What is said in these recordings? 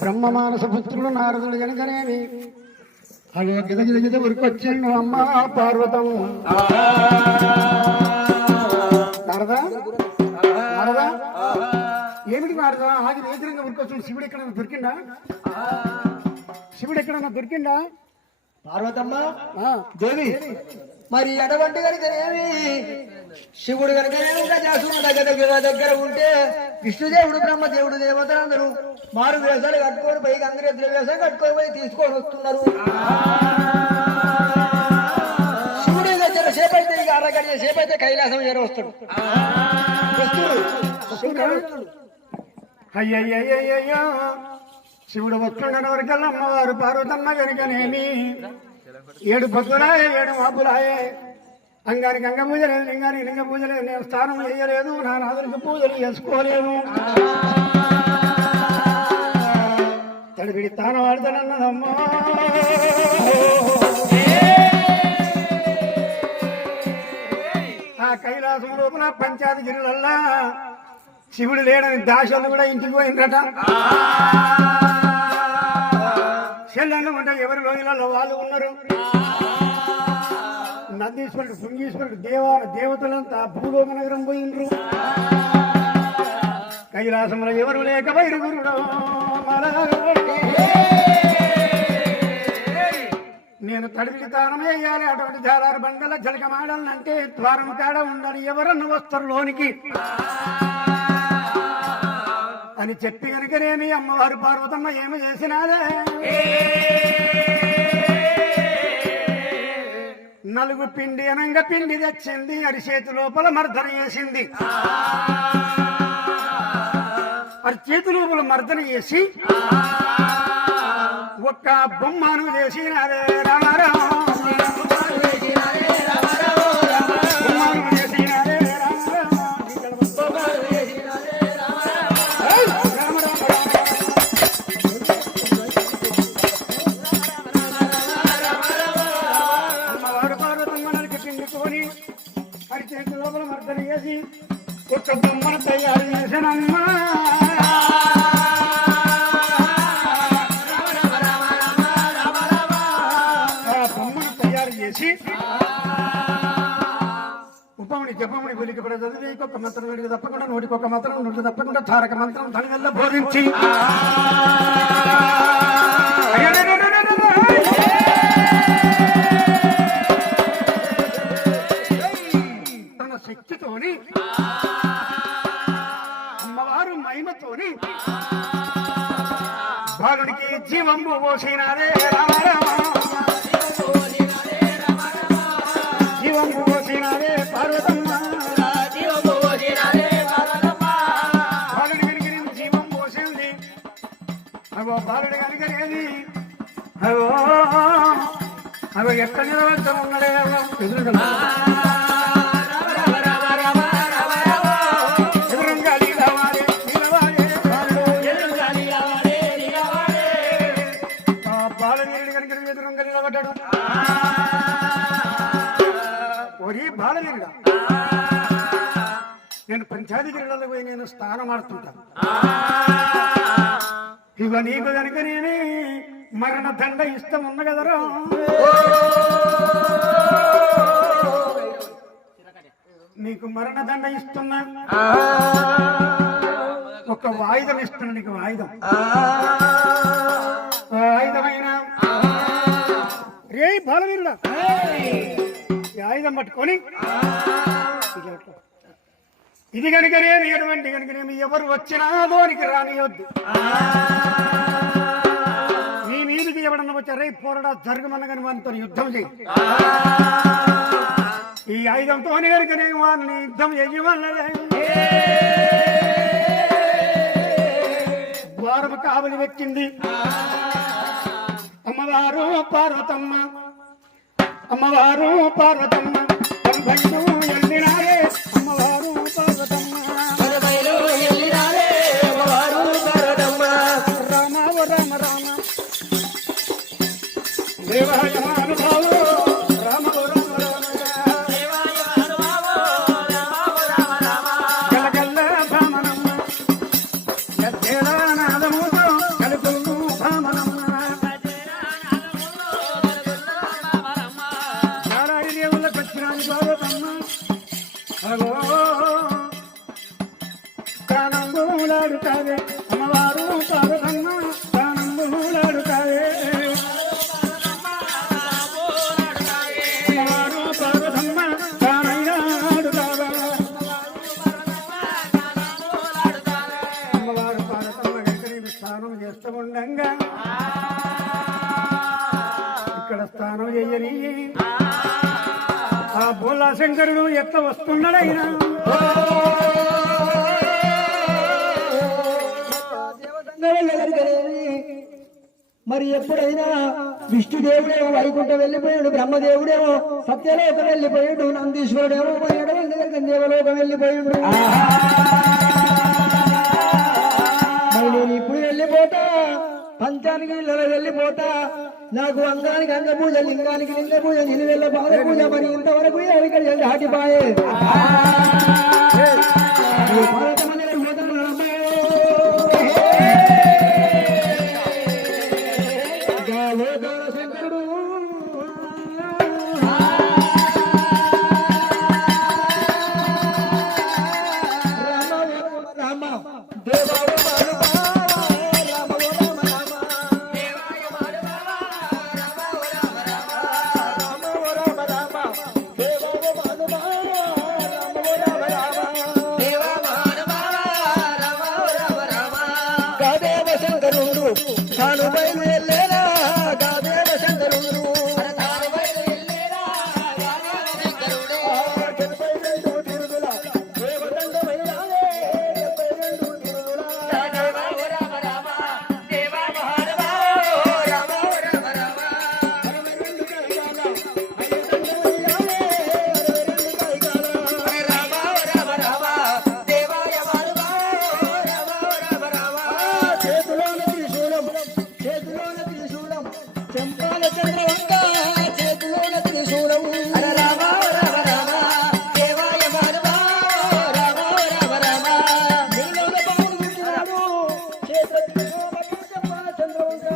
బ్రహ్మమానస పుత్రుడు నారదుడు కనుకనేవి అలా గిద గిద గిద ఉరికొచ్చిండు అమ్మ పార్వతం. నారదా నారదా ఏమిటి నారదా ఆగి వ్యతిరేకంగా ఉరికొచ్చిండు? శివుడు ఎక్కడన్నా దొరికిండా? శివుడు ఎక్కడన్నా దొరికిండా? పార్వతమ్మ దేవి మరి అటువంటి కనుకనేమి శివుడు కనుక దగ్గర ఉంటే విష్ణుదేవుడు బ్రహ్మదేవుడు దేవతలందరూ మారు వేషాలు కట్టుకొని పోయి గంగరెద్దుల వేషాలు కట్టుకొని పోయి తీసుకొని వస్తున్నారు. శివుడి దగ్గర సేపైతే ఇక అరగడియ సేపైతే కైలాసం చేరవస్తాడు. అయ్యయ్యయ్యయ్యో శివుడు వస్తుండని వరకల్లా అమ్మవారు పార్వతమ్మ కనుకనేమి 7 పొద్దులాయే 7 మాపులాయే. అంగానికి అంగ పూజ లేదు, లింగానికి లింగ పూజ లేదు, నేను స్నానం చేయలేదు, నా నాదునికి పూజలు చేసుకోలేదు. తడిపిడి తాను ఆడతానన్నదమ్మా. ఆ కైలాసం లోపల పంచాయతగిరిలల్లా శివుడు లేడని దాశలు కూడా ఇంటికి పోయిందట. చెల్లెళ్ళు ఉంటే ఎవరి లోయలలో వాళ్ళు ఉన్నారు. నందీశ్వరుడు శృంగీశ్వరుడు దేవతలంతా భూలోక నగరం పోయిండ్రు. కైలాసంలో ఎవరు లేక వైరుగురుడు నేను తడిపి తానం వేయాలి. అటువంటి జాలారు బండల జలకమాడాలంటే ద్వారం కాడ ఉండాలి, ఎవరన్నా వస్తారు లోనికి అని చెప్పి కనుకనేమి అమ్మవారు పార్వతమ్మ ఏమి చేసినాదే. 4 పిండి అనంగా పిండి తెచ్చింది, అరిచేతి లోపల మర్దన చేసింది. అరిచేతి లోపల మర్దన చేసి ఒక్క బొమ్మను చేసినారే రామారావు. ఒక బొమ్మను తయారు చేసినమ్మా. ఆ బొమ్మను తయారు చేసి ఉపముని జపముని వెలికి పడే చదివేకి ఒక మంత్రం వెలికి తప్పకుండా నోటికి ఒక మంత్రం నోటి తప్పకుండా తారక మంత్రం దాని వల్ల బోధించి తన శక్తితోని అమ్మవారు మహిమతోని బాలుడికి జీవంబు పోసినారే రామారామ. జీవంబు పోసినారే పార్వతమ్మ. బాలుడి కనుక జీవం పోసింది. అగో బాలుడి కనుకనేది అగో అగో ఎక్కడ నిలవచ్చని ఉన్నాడే ఎదురుగా బాలవీరుడా. నేను పంచాయతీగిరిలో పోయి నేను స్నానం ఆడుతుంటాను. ఇవ నీకు కనుక నేనే మరణ దండ ఇష్టం ఉన్న కదరా. నీకు మరణ దండ ఇస్తున్నా, ఒక వాయిదం ఇస్తున్నా. నీకు వాయిదం ఆయుధమైన రే బాలవీరుడా ఆయుధం పట్టుకొని ఇది కనుకనేమి ఎటువంటి కనుకనేమి ఎవరు వచ్చినా లోనికి రానియొద్దు. నీ మీదికి ఎవడన్నా వచ్చారే పోరాడా జరగమన్న కానీ వారితో యుద్ధం చేయి. ఈ ఆయుధంతో కనుకనేమి వారిని యుద్ధం చేయమన్నదే. ద్వారము కావలి పెట్టింది అమ్మవారు పార్వతమ్మ. అమ్మవారు పార్వతమ్మ 90 ఎల్లినారే అమ్మవారు పార్వతమ్మ. 90 ఎల్లినారే అమ్మవారు పార్వతమ్మ. రామ రామ రామ దేవాయ మహానుభావు రామ రామ రామ దేవాయ మహానుభావు రామ రామ రామ గలగల్ల భామనమ్మ ఏలానాదముతో కలుపులు భామనమ్మ నారాయణ దేవుళ్ళకి వచ్చినాను పార్వతమ్మ అగో ప్రాణంబులాడుతావే అమ్మవారు పార్వతమ్మ ప్రాణంబులాడుతావే అమ్మవారు పార్వతమ్మ ప్రాణయ్యాడుతావా అమ్మవారు పార్వతమ్మ ఎక్కడికి స్నానం చేస్తూ ఉండంగా ఇక్కడ స్నానం చెయ్యని ఆ బోలా శంకరుడు ఎట్లా వస్తున్నాడైనా మరి ఎప్పుడైనా విష్ణుదేవుడేమో వైకుంఠం వెళ్ళిపోయాడు, బ్రహ్మదేవుడేమో సత్యలోకం వెళ్ళిపోయాడు, నందీశ్వరుడేమో పోయాడు, దేవలోకం వెళ్ళిపోయాడు. మరి నేను ఇప్పుడు వెళ్ళిపోతా, పంచానికి వెళ్ళిపోతా. నాకు అంగానికి అంగ పూజ, లింగానికి లింగ పూజ, నిలువెల్ల పాద పూజ, మరి ఇంతవరకు ఇక్కడ హాటిపాయే శంకరుడు రామ రామ దేవా తాను బయలుదేరా గాదేవ శంకరుడు చెంపాల చంద్రవంక చేతిలోన త్రిశూలం రామ రామ రామ దేవాయ మానవ రామ రామ రామ నిన్నోన బావులు వింటున్నాడు చెంపాల చంద్రవంక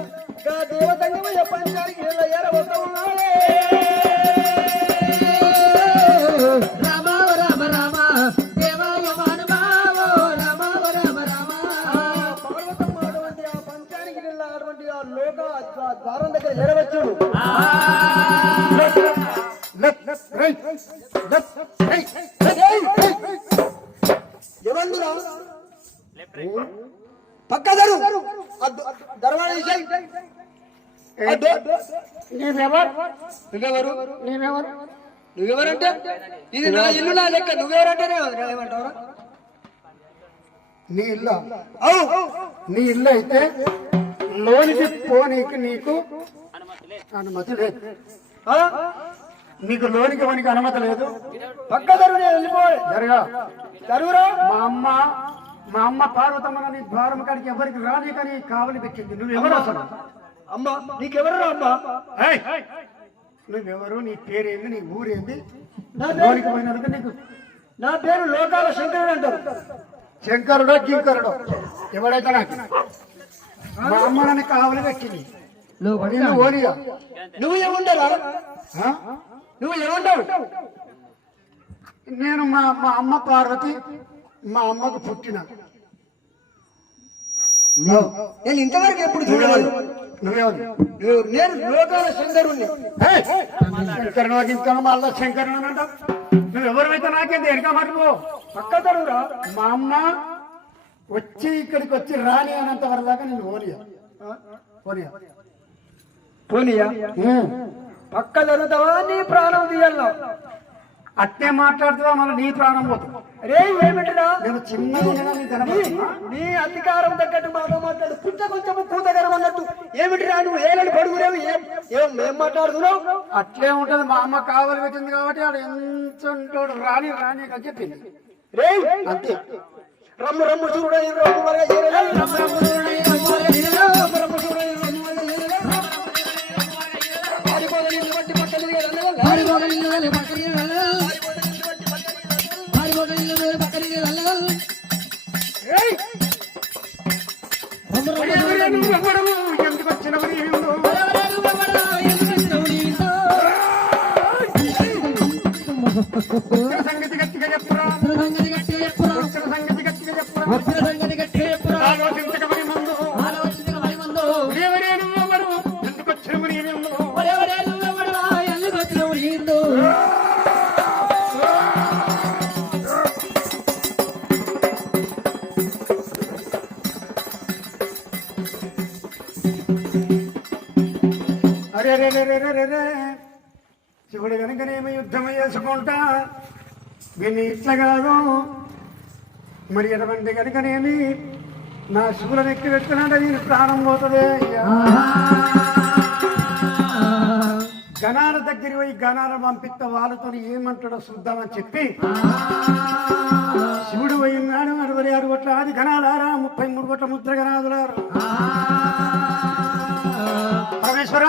గా దేవతంగమయ పంచానికి ఎర వస్తున్నాడే రామ రామ రామ దేవాయ మానవ రామ రామ రామ పార్వతమ్మ అటువంటి ఆ పంచానికి అటువంటి ఆ లోక ద్వారం దగ్గర చేరవచ్చుడు. ఏమందురా పక్కదరు దర్వాణ నువ్వెవరంటే ఇది నా ఇల్లు, నా లెక్క. నువ్వెవరంటేనే ఏమంటారా? నీ ఇల్లు నీ ఇల్లు అయితే లోనికి పోనీకి నీకు అనుమతి లేదు. నీకు లోనికి పోనీకి అనుమతి లేదు. పక్క దరువు వెళ్ళిపోయి జరగా దరువురా. మా అమ్మ పార్వతమ్మ నీ ద్వారం కాడికి ఎవరికి రాని కానీ కావలి పెట్టింది. నువ్వెవరు అసలు? అమ్మ నీకెవరు అమ్మా? నువ్వెవరు? నీ పేరేంది? నీ ఊరేంది? లోనికి పోయినందుకు నీకు నా పేరు లోకాల శంకరుడు అంటారు. శంకరుడో కింకరుడో ఎవడైతే నాకు మా అమ్మ నన్ను కావలి పెట్టింది. ఓనిగా నువ్వు ఏముంటారా? నువ్వు ఏమంటావు? నేను మా అమ్మ పార్వతి, మా అమ్మకు పుట్టిన. నేను ఇంతవరకు ఎప్పుడు చూడలేదు. నువ్వెవరు? నేను లోకాల శంకరుణ్ణి. శంకరుడు ఇంకా మళ్ళా శంకరుడు అంట. నువ్వెవరైతే నాకేంది ఎనక మటుకో పక్క తరువురా. మా అమ్మ వచ్చి ఇక్కడికి వచ్చి రాని అనంత వరకు దాకా నేను ఓనియా పోనీయా? పక్క జరుగుతావా? నీ ప్రాణం తీయాల. అట్టే మాట్లాడుతావా? మళ్ళీ నీ ప్రాణం పోతుంది. రే ఏమిటిరా? నేను చిన్నగా నీ అధికారం తగ్గట్టు మాట మాట్లాడు. పుట్ట కొంచెం కూతగరం అన్నట్టు. ఏమిటిరా నువ్వు ఏలని పడుగురేవి? ఏం మాట్లాడుతున్నావు? అట్లే ఉంటది. మా అమ్మ కావాలి పెట్టింది కాబట్టి ఆడు ఎంత రాని రాని అని చెప్పింది. రే అంతే. రమ్ము రమ్ము చూడై రమ్ము వరగా చేరలే. రమ్ము రమ్ము చూడై రమ్ము వరగా చేరలే. రమ్ము రమ్ము చూడై రమ్ము వరగా చేరలే. పారిపోగలిగిన బట్టి పట్టలు వెళ్ళలే. పారిపోగలిగిన పక్కకి వెళ్ళలే. పారిపోగలిగిన పక్కకి వెళ్ళలే. నువ్వెవరు ఎందుకు వచ్చినవు నీవు వచ్చిన సంగతి గట్టిగా చెప్పురా వచ్చిన సంగతి గట్టిగా చెప్పురా ఆలోచించకమని ముందు ఎవరే నువ్వెవరు ఎందుకు వచ్చినవు నీవు అరే రే రే రే రే రే శివుడు కనుకనేమి యుద్ధం చేసుకుంటా వీళ్ళు ఇట్లా కాదు మరి ఎటువంటి కనుకనేమి నా శివులను ఎక్కి పెట్టుకున్నాడు దీని ప్రాణం పోతుంది గణాల దగ్గర పోయి గణాలు పంపిస్తా వాళ్ళతో ఏమంటాడో చూద్దామని చెప్పి శివుడు పోయినాడు 66 కోట్ల ఆది గణాలారా 33 కోట్ల ముద్ర గణాదులారా పరమేశ్వర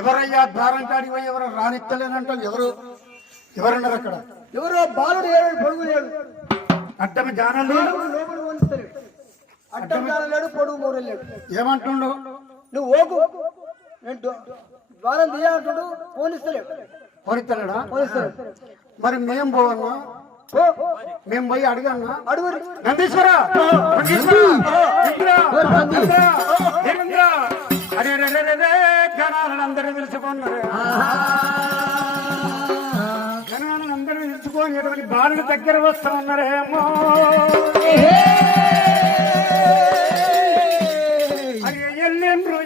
ఎవరయ్యా ద్వారం కాడికి పోయి ఎవరు రానిత్తలేనంటావు ఎవరున్నారు అక్కడ ఎవరో బాలుడు ఏడు పొడుగు లేడు అడ్డమి జానాలు లోపల పోనిస్తలేడు అడ్డం లేడు పొడుగు మూడు లేడు ఏమంటుండు నువ్వు ఓకు నేను ద్వారం తీయాలంటాడు పోనిస్తలేడు కొనిత్తలేడా పోనిస్తాడు మరి మేం పోవన్నా మేము పోయి అడిగాన్నా అడుగు నందీశ్వర అరే గణాలందరూ తెలుసుకున్నారు గణాలందరూ తెలుసుకొని ఎటువంటి బాలుల దగ్గర వస్తా ఉన్నారేమో అరే ఎల్లెండ్రు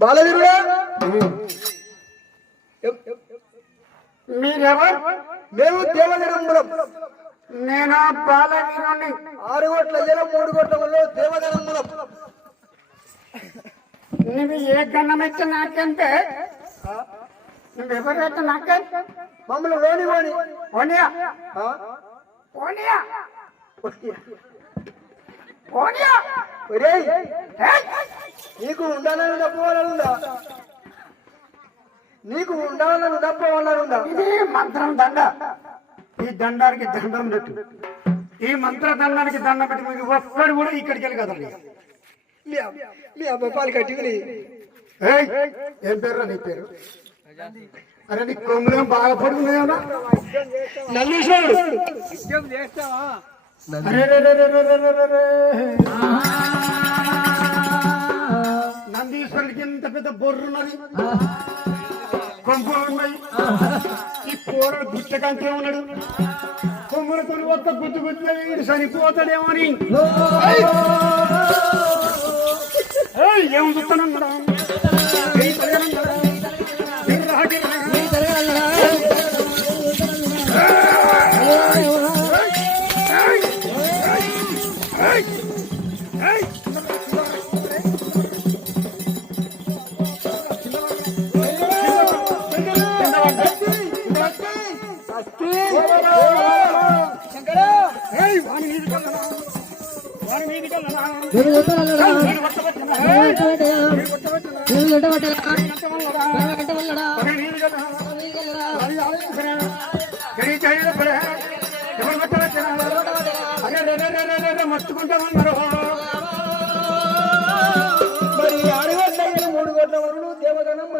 బాలవీరుడా మీరెవరు మేము దేవధనంబులం నేను బాలవీరుని 6 కోట్ల జనం 3 కోట్ల వాళ్ళు దేవధనంబులం నువ్వు ఏ గన్నమైతే నాకంటే నువ్వెవరైతే నాకే మమ్మల్ని లోని పోని పోనీయా ఆ? పోనీయా పోనీయా ఒరేయ్, నీకు ఉండాలని తప్పవాలనుందా నీకు ఉండాలని తప్పవాలనుందా ఇది మంత్రం దండ ఈ దండానికి దండం పెట్టు ఈ మంత్ర దండానికి దండం పెట్టి మీకు ఒక్కడు కూడా ఇక్కడికి వెళ్ళి కదండి మీ అబ్బాయి కట్టుకుని ఏం పేరు నీ పేరు అరే నీ కొమ్ములేం బాగా పడుకున్నాయేమన్నా అరే రే రే రే రే రే రే రే. నందీశ్వరుడికి ఎంత పెద్ద బొర్రున్నది కొంపులు ఉన్నాయి ఈ కూరడు గుచ్చకంటే ఉన్నాడు కొమ్ములతో ఒక్క గుద్దు గుద్దు వీడు చనిపోతాడేమో అని ఏం చూస్తానన్నాడా మర్చుకుంటామన్నారు మరి 6 కోట్ల 3 కోట్ల వరుడు దేవగణం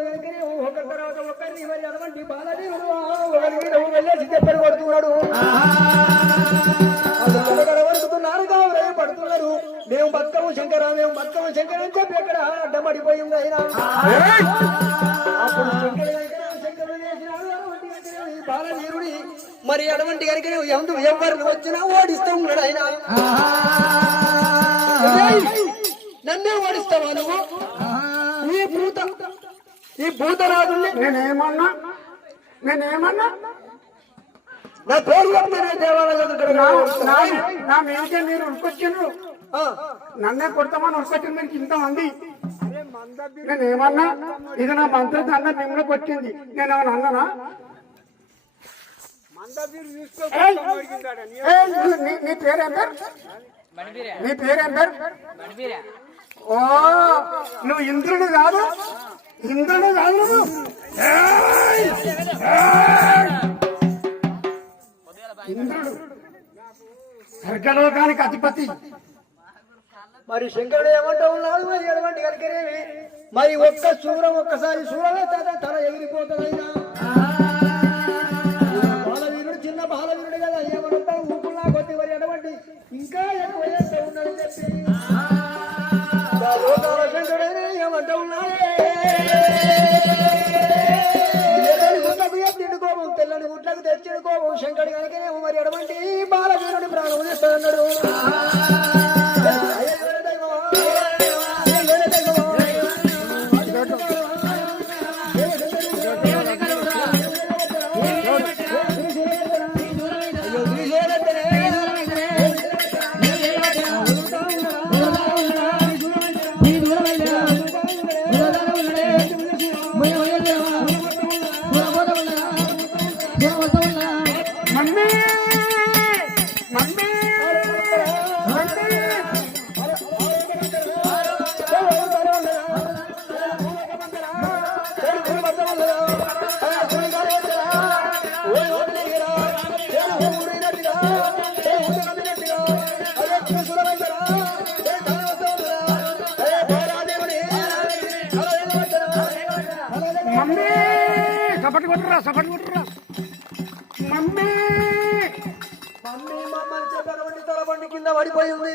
ఒకరి తర్వాత ఒకరిని మరి అటువంటి బాలవీరుడు ఒకరి మీద వెళ్ళేసి చెప్పని కొడుతున్నాడు వరుకుతున్నారు కావురయ్య పడుతున్నారు మేము బతుకము శంకర అని చెప్పి అక్కడ అడ్డమడిపోయింది ఆయన అప్పుడు శంకరుడు చేసినాడు అటువంటి బాలవీరుడి మరి అటువంటి కనుక ఎవరిని వచ్చినా ఓడిస్తూ ఉన్నాడు ఆయన నన్నే ఓడిస్తావా నువ్వు ఈ భూతరాజు నేనేమన్నా నా పేరు చెప్తానే దేవాలయం దగ్గర నా మీకే మీరు ఉరికొచ్చిండ్రు నన్నే కొడతామని ఉరికొచ్చింది మీకు ఇంతమంది నేనేమన్నా ఇది నా మంత్రి అన్న మిమ్మల్ని కొట్టింది నేనేమన్నా అన్నానా ఏయ్, ఏయ్, నీ పేరేం పేరు? నీ పేరేం పేరు? ఓ నువ్వు ఇంద్రుడు కాదు, ఇంద్రుడు కాదు నువ్వు. ఏయ్, ఏయ్, ఇంద్రుడు స్వర్గలోకానికి అధిపతి. మరి శంకరుడు ఏమంటా ఉన్నాడు మరి ఎటువంటి కనుకనేవి మరి ఒక్క శూరం ఒక్కసారి శూరమే తల ఎగిరిపోతుందైనా బాలవీరుడు చిన్న బాలవీరుడు కదా ఏమనంతా ఊపులా కొద్ది మరి ఎటువంటి ఇంకా ఎక్కువ చేస్తూ ఉన్నాడని చెప్పి లోకాల శంకరుడే ఏమంటా ఉన్నాడే తిండుకోము తెల్లని గుట్లకు తెచ్చిడుకోము శంకరుడు కనుకనేమో మరి ఎటువంటి బాలవీరుడి ప్రాణం చేస్తాడన్నాడు. మమ్మీ మమ్మీ మమ్మీ సపటి కొట్టురా, సపటి కొట్టురా. మమ్మీ మమ్మీ మమ్మల్ని చెప్పినటువంటి తలపండు కింద పడిపోయింది.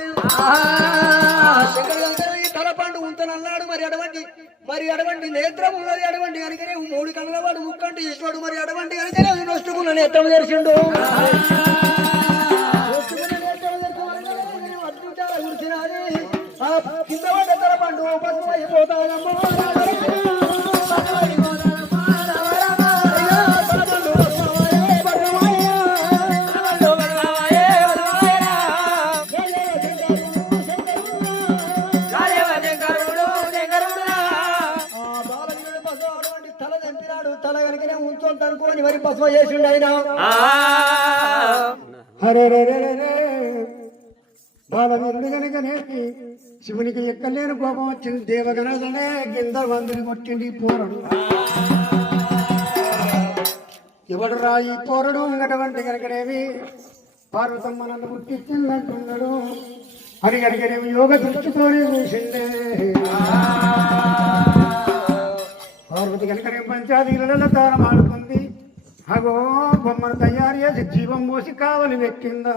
ఈ తలపండు ఉంతనన్నాడు మరి అటువంటి నేత్రం ఉన్నది అటువంటి కనుకనే 3 కళ్ళ వాడు ముక్కంటి ఈశ్వరుడు మరి అటువంటి కనుకనే నొచ్చుకున్న నేత్రం తెరిచిండు. కింద పడ్డ తలపండు పసుపు అయిపోతానమ్మా. తల కనుకనే ఉంచుకుంటానుకోని మరి పసుపు చేసిండు ఆయన. హరే రే రే రే బాలవీరుడు కనుకనే శివునికి ఎక్కలేని కోపం వచ్చింది. దేవగణనే కింద వందిని కొట్టింది పోరడు. ఎవడు రా ఈ పోరడు ఉన్నటువంటి కనుకనేవి పార్వతమ్మ నన్ను పుట్టించిందంటున్నాడు అని కనుకనేవి యోగ దృష్టితోనే చూసిందే. పార్వతి కనుకనే పంచాదీలలో తారం ఆడుతుంది. అగో బొమ్మను తయారు చేసి జీవం మోసి కావలి పెట్టిందా.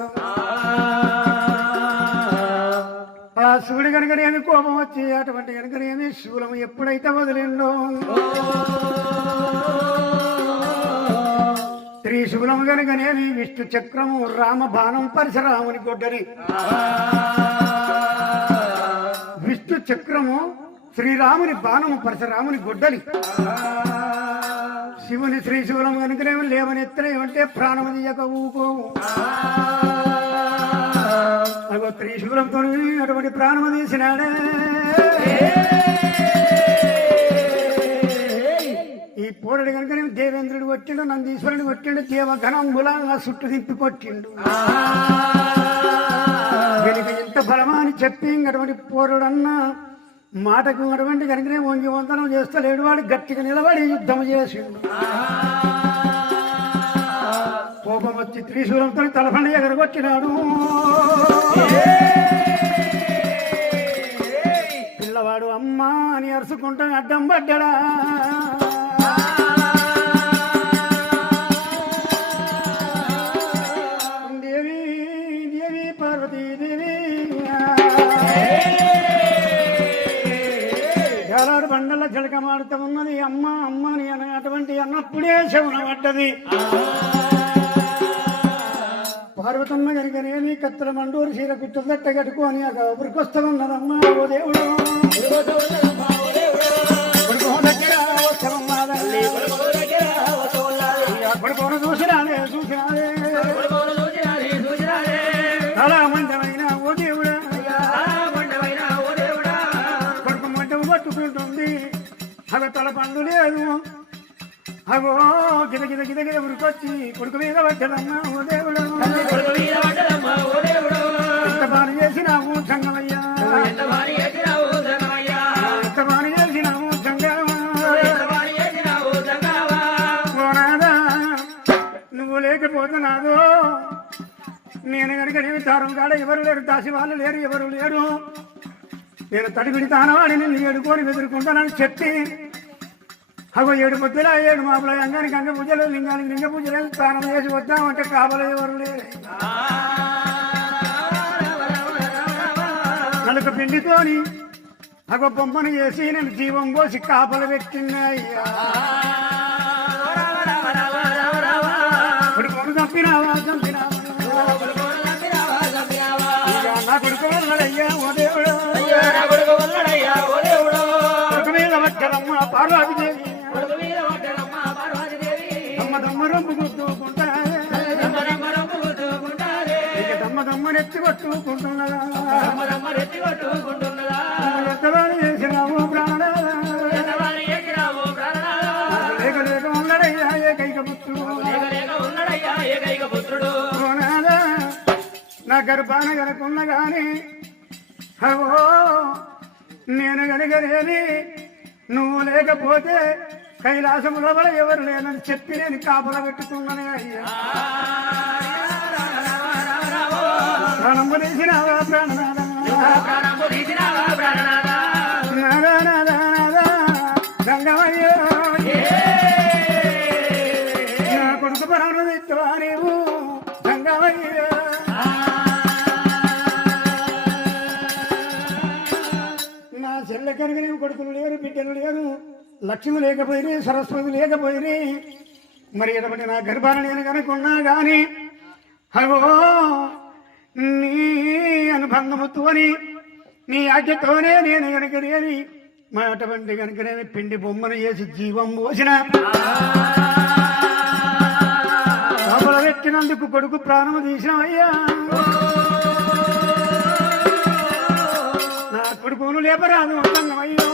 ఆ శివుడి కనుకనేమి కోపం వచ్చి అటువంటి కనుకనేమి శూలము ఎప్పుడైతే వదిలిండో త్రిశూలము కనుకనేమి విష్ణు చక్రము రామబాణం పరశురాముని గొడ్డలి. విష్ణు చక్రము శ్రీరాముని బాణము పరశురాముని గొడ్డలి. శివుని శ్రీశూలం కనుకనేమి లేవనెత్తన ఏమంటే ప్రాణము తీయక ఊకోము. అగో త్రిశూలంతో అటువంటి ప్రాణము తీసినాడే. ఈ పోరడు కనుక దేవేంద్రుడు కొట్టిండు, నందీశ్వరుని కొట్టిండు, దేవగణంబులా చుట్టు తిప్పి కొట్టిండు. దీనికి ఇంత బలమా అని చెప్పి అటువంటి పోరడు అన్న మాటకు అటువంటి కనుకనే వంగి వందనం చేస్తలేడు. వాడు గట్టిగా నిలబడి యుద్ధం చేసిండు. కోపం వచ్చి త్రిశూలంతో తలపండి ఎగరగొట్టినాడు. పిల్లవాడు అమ్మా అని అరుచుకుంటూ అడ్డం పడ్డా. దేవి దేవి పార్వతీదేవి ఏలాడు బండల చిలకమాడుతూ ఉన్నది. అమ్మ అమ్మ అని అటువంటి అన్నప్పుడే శవున పడ్డది. పార్వతమ్మ కనుకనేమి కత్తెల మండూరు చీర కుట్టు దట్ట కట్టుకొని ఆ ఊరికొస్తా ఉన్నదమ్మా. ఓ దేవుడు కొడుకోను చూసినాడే చూసినాడే చాలా మందమైన ఓ దేవుడా కొడుకు మంటము పట్టుకుంటుంది. అవి తల పండు లేదు. అగో గిద గిద గిద గిద ఉరికొచ్చి కొడుకు మీద పడ్డదమ్మా ఓ దేవుడు ఎంత బాని చేసినావు సంగమయ్యా ఎంత బాని చేసినావు సంగమా ఓ నాదా నువ్వు లేకపోతున్నాదో నేను కనుక నేను తారం కాడ ఎవరు లేరు దాసి వాళ్ళు లేరు ఎవరు లేరు నేను తడిపిడి తానవాడి నిన్ను ఏడుకొని ఎదుర్కొంటానని చెప్పి అగో 7 పొద్దుల 7 మాపుల అంగానికి అంగ పూజలు లింగానికి లింగ పూజలు స్నానం చేసి వద్దామంటే కాపలు ఎవరు లేరు నలుక పిండితోని అగో బొమ్మను చేసి నేను జీవం పోసి కాపలు పెట్టినాయ్యా కొడుకోను చంపినావా నా కొడుకు వల్లడయ్యా ఓ దేవుడు కొడుకు మీద పట్టడమ్మ పార్వతీదేవి దమ్మ రొమ్ము కొట్టుకుంటారే దమ్మనెత్తి కొట్టుకుంటున్నదా ఎంతవారు చేసినావు ప్రాణాలా లేక లేక ఉన్నడయ్యా ఏకైక పుత్రుడు నా గర్భాన గనకున్న గాని అవో నేను గనగలేని నువ్వు లేకపోతే కైలాసముల వల్ల ఎవరు లేనని చెప్పి నేను కాపల పెట్టుకున్నానే అయ్యా ప్రాణము తీసినావా ప్రాణనాదా సంగమయ్యో నా కొడుకు ప్రాణం తెచ్చువా నీవు సంగమయ్యో నా చెల్ల కనుక నీవు కొడుకులు లేరు బిడ్డలు లేరు లక్ష్మి లేకపోయి సరస్వతి లేకపోయి మరి ఎటువంటి నా గర్భాన నేను కనుకున్నా గాని అగో నీ అనుబంధముతోని నీ ఆజ్ఞతోనే నేను కనుకనేది మా అటువంటి కనుకనేది పిండి బొమ్మను వేసి జీవం పోసిన లోపల పెట్టినందుకు కొడుకు ప్రాణము తీసినవయ్యా నా కొడుకును లేపరాదు సంగమయ్యో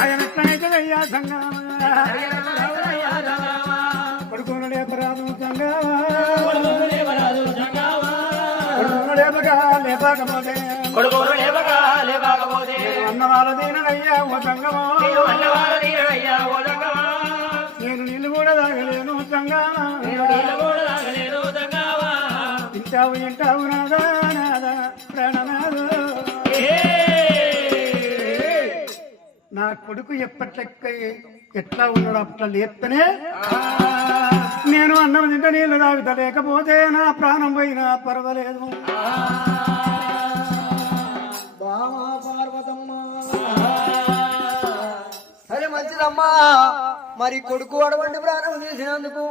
ఆయన ఎట్లయితేయ్యా సంగమయ్యా కొడుకును లేపరాదు లేపకపోతే అన్న వాళ్ళ దీనయ్యా ఓ సంగమా నేను నీళ్ళు కూడా తాగలేను సంగమా వింటావు నాదా ప్రాణనాదు నా కొడుకు ఎట్లా ఉన్నాడు అట్లా లేస్తేనే నేను అన్నం తింటే నీళ్ళు తాగుతా లేకపోతే నా ప్రాణం పోయినా పర్వాలేదు బామా పార్వతమ్మ సరే మంచిదమ్మా మరి కొడుకు అటువంటి ప్రాణం చేసినందుకు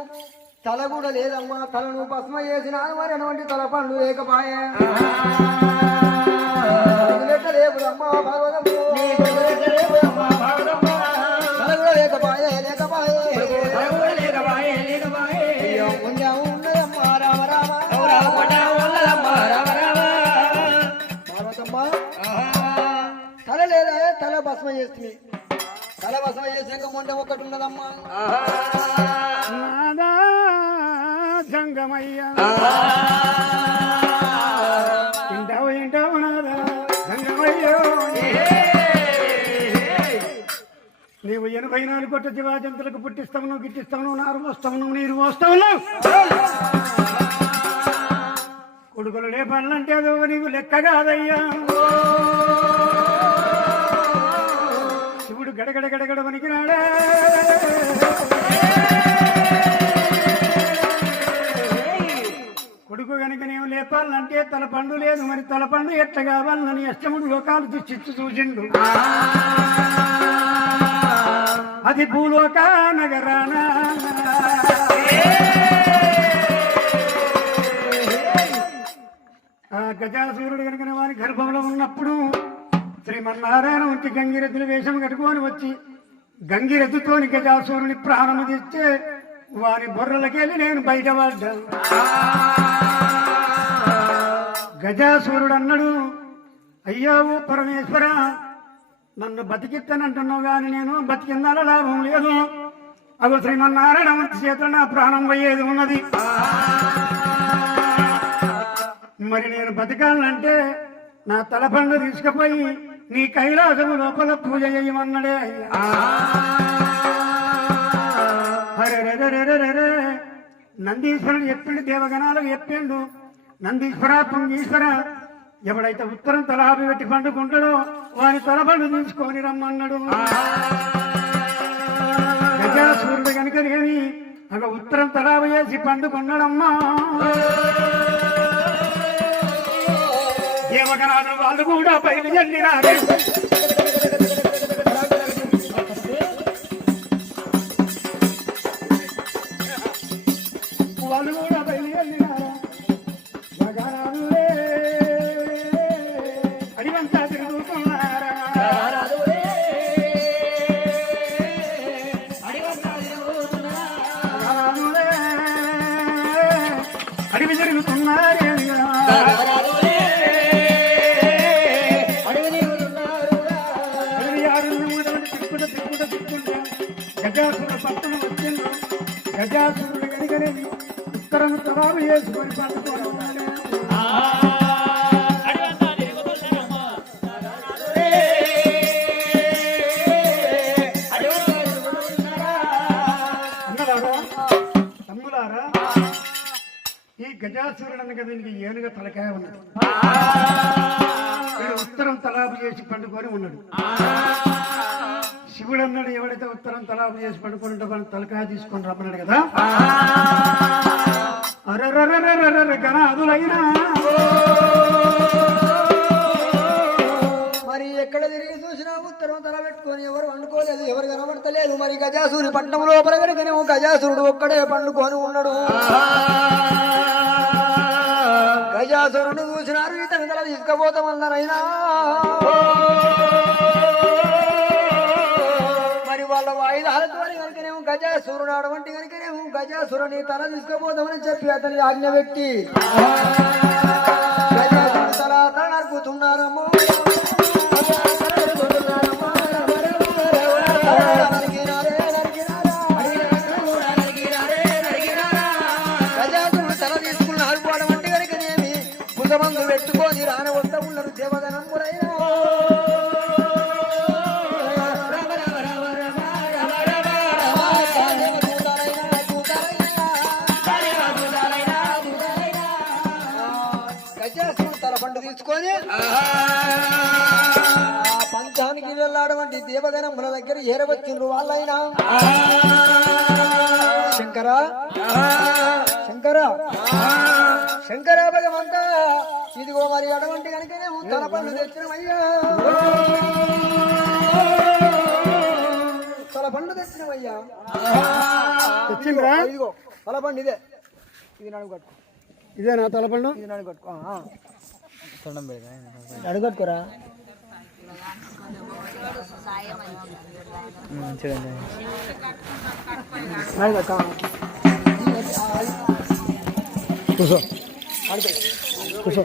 తల కూడా లేదమ్మా తలను భస్మ చేసినాను మరి అటువంటి తల పండ్లు లేకపాయే లేదమ్మా పార్వతమ్మ తల కూడా లేకపాయే ఉన్నదమ్మా రామ రామ పార్వతమ్మ తల లేదా తల భస్మ చేస్తుంది తల భస్మ చేసాక మొండ ఒకటి ఉన్నదమ్మా నాదా సంగమయ్యా వింటావు నాదా సంగమయ్యో నీవు 84 కోట్ల జీవాజంతులకు పుట్టిస్తావు గిట్టిస్తావు నారు మోస్తావు నీరు మోస్తావు కొడుకులు లేపాలంటే అదో నీకు లెక్క కాదయ్యా శివుడు గడగడ వణికినాడా కొడుకు కనుక నేను లేపాలంటే తల పండు లేదు మరి తల పండు ఎట్లా కావాలని అష్టముడు లోకాలు చిచ్చు చూసిండు అది భూలోక నగరాన ఆ గజాసూరుడు కనుక వారి గర్భంలో ఉన్నప్పుడు శ్రీమన్నారాయణ వచ్చి గంగిరెద్దుల వేషం కట్టుకొని వచ్చి గంగిరెద్దుతోని గజాసూరుని ప్రాణము తెస్తే వారి బొర్రలకెళ్ళి నేను బయటపడ్డాను గజాసూరుడు అన్నాడు అయ్యో పరమేశ్వర నన్ను బతికిస్తానంటున్నావు కానీ నేను బతికిందాల లాభం లేదు. అగో శ్రీమన్నారాయణ చేతులు నా ప్రాణం పోయేది ఉన్నది. మరి నేను బతకాలంటే నా తలపండు తీసుకుపోయి నీ కైలాసము లోపల పూజ చేయమన్నాడే. హరే నందీశ్వరుడు చెప్పిండు, దేవగణాలకు చెప్పిండు, నందీశ్వర పుంగీశ్వర ఎవడైతే ఉత్తరం తలాపి పెట్టి పండుకుంటాడో వారి తలపండు తీసుకొని రమ్మన్నాడు. గజాసూరుడు కనుకనేమి అక్కడ ఉత్తరం తలాప చేసి పండుకున్నాడమ్మా. దేవగణాలు వాళ్ళు కూడా బయలుదేరినారు. వాళ్ళు కూడా బయలుదేరినారు. గగనాలే అడివంతా తిరుగుతున్నారా. అడివి తిరుగుతున్నారే. గజాసురుడు పట్టణం వచ్చిండు. గజాసురుడు కనుకనే ఉత్తరం తలాపు వేసుకొని పండుకోవడం. అన్నలారా తమ్ములారా, ఈ గజాసురుడు అనగా దీనికి ఏనుగా తలకాయ ఉన్నది. వీడు ఉత్తరం తలాపు చేసి పండుకొని ఉన్నాడు. శివుడు అన్నాడు, ఎవడైతే ఉత్తరం తలాపు చేసి పడుకుంటే వాళ్ళని తలకాయ తీసుకొని రమ్మన్నాడు కదా. అరరరరరర గణాదులైనా మరి ఎక్కడ తిరిగి చూసినా ఉత్తరం తల పెట్టుకొని ఎవరు వండుకోలేదు, ఎవరు కనబడతలేదు. మరి గజాసూరి పట్టణం లోపల కనుకనే గజాసురుడు ఒక్కడే పండుకొని ఉన్నాడు. గజాసురుడు చూసినారు, ఇతని తల తీసుకుపోతామన్నారైనా. మరి వాళ్ళ వాయిదాలతో కనుకనేమో గజాసురుడు అటువంటి కనుకనేమో గజాసురుని తల తీసుకుపోతామని చెప్పి అతని ఆజ్ఞ పెట్టి గజాసురుడు తల నరుకుతున్నారమ్మో. గజాసురుడు తల తీసుకున్నారు పోవడం అంటే కనుకనేమి భుజమందు పెట్టుకొని రానవస్తా ఉన్నారు దేవగణములైనా. పండు తీసుకొని పంచానికి వెళ్ళాడవంటి దేవగణముల దగ్గర ఏరవచ్చిండ్రు వాళ్ళైనా. శంకర శంకర శంకర భగవంత, ఇదిగో మరి అటువంటి కనుకనే తల పండు తెచ్చినవయ్యా, తల పండు తెచ్చినవయ్యా. తెచ్చిండ్రా? ఇదిగో తల పండు ఇదే, ఇది నడుగు కట్టుకో. ఇదే నా తలపండు, ఇది నడుగు కట్టుకో. నడుగు కట్టుకోరా. కూర్చో కూర్చో.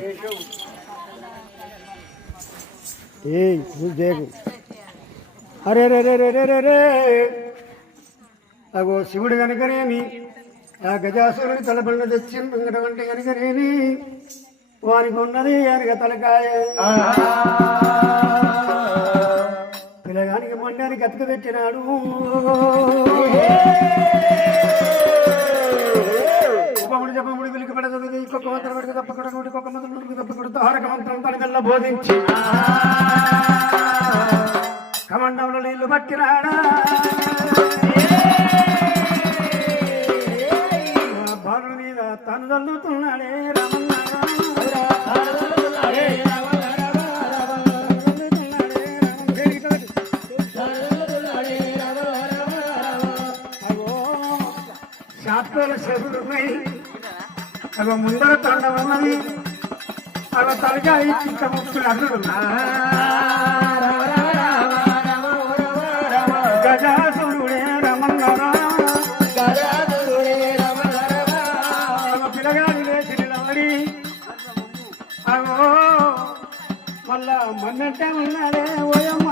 ఏ చేయకు. అరే రే రే రే రే రే రే. అగో శివుడు కనుకనేమి ఆ గజాసురుని తలపండు తెచ్చినటువంటి కనుకనేమి వారికి ఉన్నది ఏనుగ తలకాయ. పిల్లగానికి మొండానికి గతక పెట్టినాడు. ఉపముడు జపముడు వెలికి పడదు ఇంకొక మంత్రం పెడితే తప్పకుండా ఇంకొక మంత్రం తప్పకుండా తారక మంత్రం తనకల్లా బోధించి కమండంలో నీళ్లు పట్టినాడా. బాలుడి మీద తను చల్లుతున్నాడే రమణ. శాస్త్రాల చెవులు ఉన్నాయి, అవి ముందర తండం ఉన్నది, అవి తలకాయ చింత ముక్కులు అడ్డులు. గజాసురుడే రమన్నారా, పిల్లగాడు లేచి నిలబడి అగో మళ్ళా మన్నట్టే ఉన్నాడే ఓయమ్మ.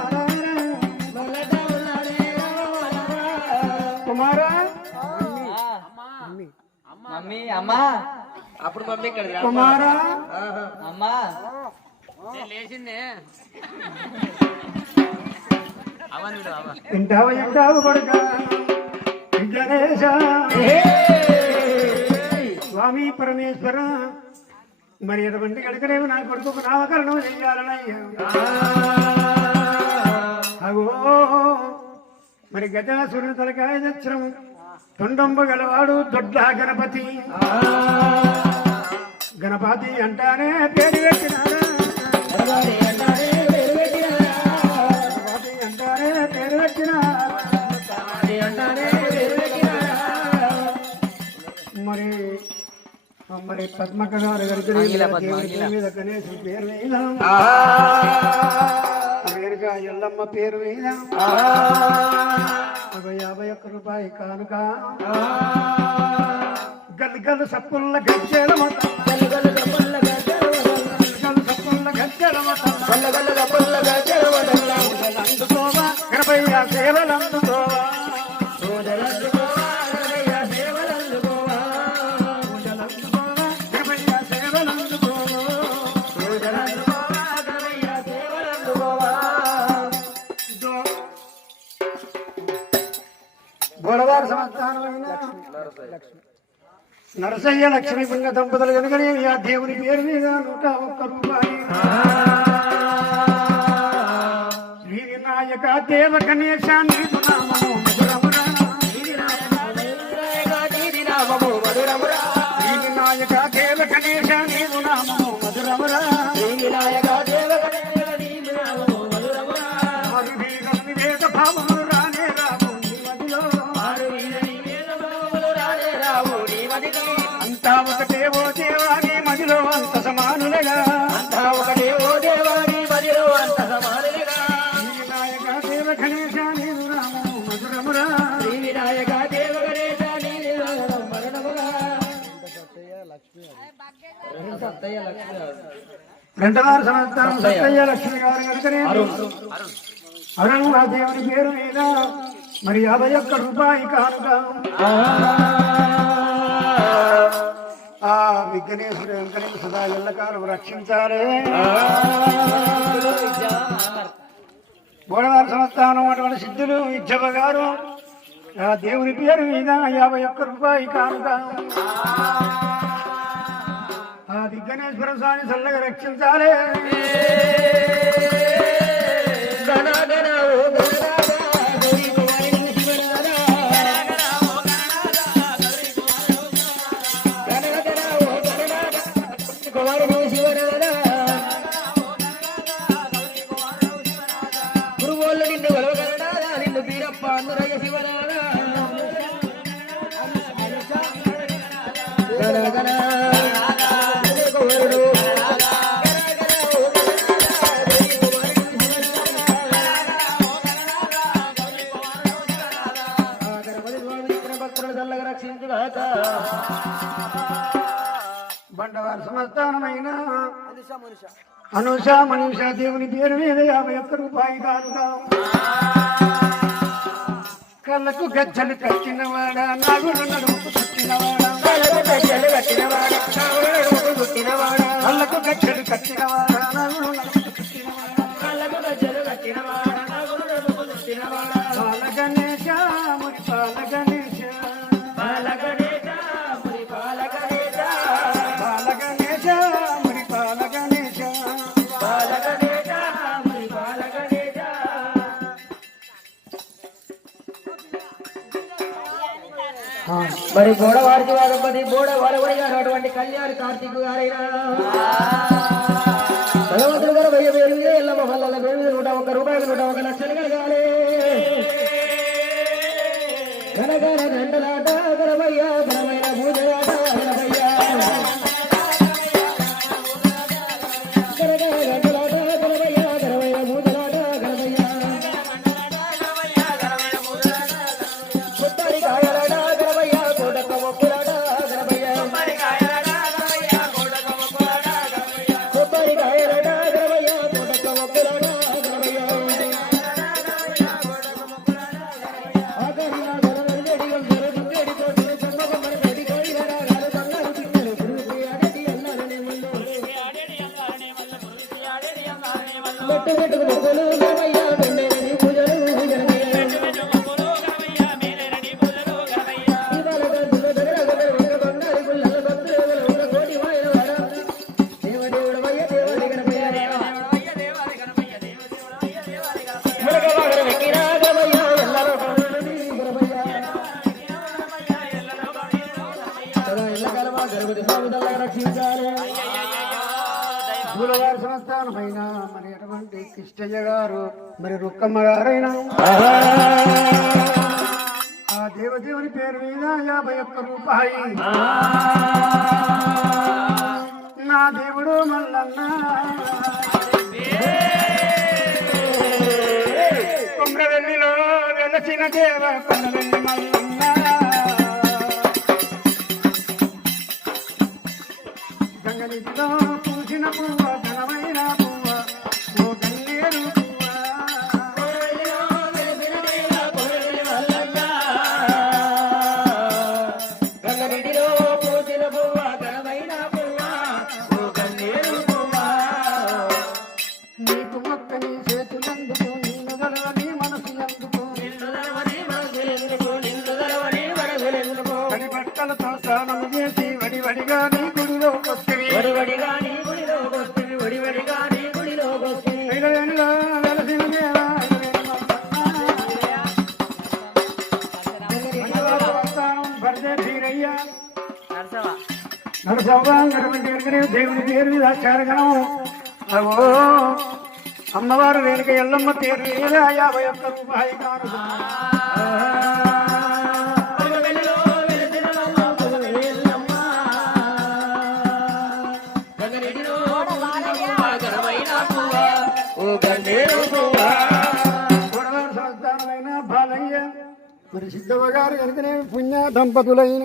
మమ్మీ అమ్మా అప్పుడు మమ్మీ ఇక్కడ కుమారా అమ్మా ఇంటావు ఇంటావు కొడుక గణేశ స్వామి పరమేశ్వర మరి ఎటువంటి కడకలేవు నా కొడుకు నామకరణం చెయ్యాలనయ్యా అగో మరి గజాసురుని తలకాయ దక్షరం తొండంబ గలవాడు దొడ్ల గణపతి గణపతి అంటానే పేరు పెట్టినారా గణపతి అంటానే పేరు పెట్టినారా మరి పద్మక గారు గారికి మీద గణేశుని పేరు వేయదాం వెనుక ఎల్లమ్మ పేరు వేయదాం 51 రూపాయి కానుక గల్గలు సప్పుల్ల గజ్జల మత గల్గలు సప్పుల్ల గజ్జల మత అందుకోవా గణపయ్య సేవలందుకోవా గోడవారి సంస్థానమైన నరసయ్య లక్ష్మీ పుణ్య దంపతులు కనుకనే ఆ దేవుని పేరు మీద 101 రూపాయి శ్రీ వినాయక దేవ గణేశ నీదు నామము మధురమురా శ్రీ వినాయక దేవ గణేశ నీదు నామము మధురమురా వేద భావములు రానే రావు అంతా ఒకటే ఓ దేవాని మదిలో అంత సమానులుగా అంతా ఒకటే ఓ దేవాని మదిలో అంత సమానులుగా వినాయక దేవ గణేశ నీదు నామము మధురమురా శ్రీ వినాయక దేవ గణేశ నీదు నామము మధురమురా రెండవారు సంవత్సరం సత్తయ్య లక్ష్మి గారు కనుకనే అరుణ్ ఆ దేవుని పేరు మీద మరి 51 రూపాయి కానుక ఆ విఘ్నేశ్వరు వెంకటేశ్వర సదా ఎల్లకాలం రక్షించాలి గోడవారి సంస్థానం అటువంటి సిద్ధులు ఇజ్జవ గారు ఆ దేవుని పేరు మీద 51 రూపాయి కానుక ఆ విఘ్నేశ్వర స్వామి చల్లగా రక్షించాలి గురువోళ్ళు నిన్ను గొలవగలడా నిన్ను బీరప్ప అందురయ్య శివరాడా బండవారి సంస్థానమైన అనుష మనీష దేవుని పేరు మీద 51 రూపాయి కానుక కళ్ళకు గజ్జలు కట్టినవాడా నాగుడు నడుముకు చుట్టినవాడా కళ్ళకు గజ్జలు కట్టినవాడా నాగుడు నడుముకు చుట్టినవాడా బాల గణేశ మురి బాల గణేశ బాల గణేశ మురి బాల గణేశ బాల గణేశ మురి బాల గణేశ బాల గణేశ మురి బాల గణేశ మరి గోడవారికి వాగపతి గోడవారి గారు అటువంటి కళ్యాణి కార్తీక్ గారైనా భగవంతుడు గారు 1000 పేరు మీద ఎల్లమ్మ వల్ల పేరు మీద 101 రూపాయలు 101 లక్షలు కలగాలి గనగన దండలాట గరవయ్య గరవైన భూజలాట గరవయ్య గనగన దండలాట గరవయ్య గరవైన భూజలాట గరవయ్య కొత్తరి కాయలాట గరవయ్య కోటక మొక్కులాట గరవయ్య కొత్తరి కాయలాట గరవయ్య కోటక మొక్కులాట గరవయ్య ఆగరిన గరవయ్య గణపతి స్వామి తల్లగా రక్షించాలి. పూలవారి సంస్థానమైన మరి అటువంటి కిష్టయ్య గారు మరి రుక్కమ్మ గారైనా ఆ దేవదేవుని పేరు మీద 51 రూపాయి నా దేవుడు మల్లన్న కుమ్రవెల్లిలో వెలసిన దేవ కొనవెల్లి మల్లన్న గంగనిలో పూసిన పువ్వ ఘనమైన పువ్వ ఓ గన్నేరు పువ్వ గంగరెడ్డిలో పూసిన పువ్వ ఘనమైన పువ్వ ఓ గన్నేరు పువ్వ నీకు మొక్కని చేతులందుకు నిన్ను గలవని మనసు ఎందుకు కడి బట్టలతో స్నానము చేసి వడివడిగా నీ గుడిలోకి వస్తేవి వడివడిగా నీ గుడిలోకి వస్తుంది వడివడిగా నీ గుడిలోకి వస్తుంది ఐలవేణిలో వెలసిన దేవా భర్తే ధీరయ్య నరసవ్వాంగటువంటి దేవుని పేరు మీద అక్షరగణం అవో అమ్మవారు వేరుక ఎల్లమ్మ పేరు మీద 51 రూపాయి కాను సంస్థానమైన బాలయ్య మరి సిద్ధవ్వ గారు కనుకనే పుణ్య దంపతులైన